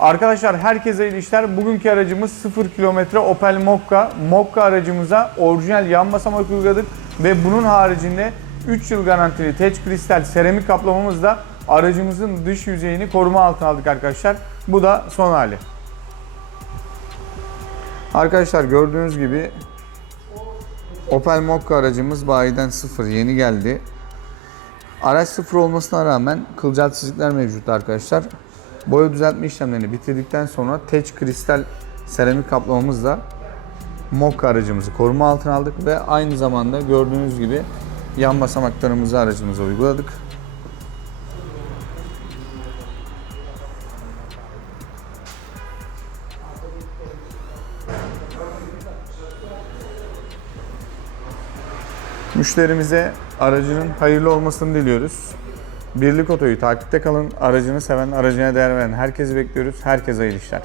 Arkadaşlar herkese iyi işler. Bugünkü aracımız 0 kilometre Opel Mokka. Mokka aracımıza orijinal yan basamak uyguladık ve bunun haricinde 3 yıl garantili teç kristal seramik kaplamamızla aracımızın dış yüzeyini koruma altına aldık arkadaşlar. Bu da son hali. Arkadaşlar gördüğünüz gibi Opel Mokka aracımız bayiden sıfır yeni geldi. Araç sıfır olmasına rağmen kılcal çizikler mevcut arkadaşlar. Boya düzeltme işlemlerini bitirdikten sonra teç kristal seramik kaplamamızla Mokka aracımızı koruma altına aldık ve aynı zamanda gördüğünüz gibi yan basamaklarımızı aracımıza uyguladık. Müşterimize aracının hayırlı olmasını diliyoruz. Birlik Oto'yu takipte kalın. Aracını seven, aracına değer veren herkesi bekliyoruz. Herkese hayırlı işler.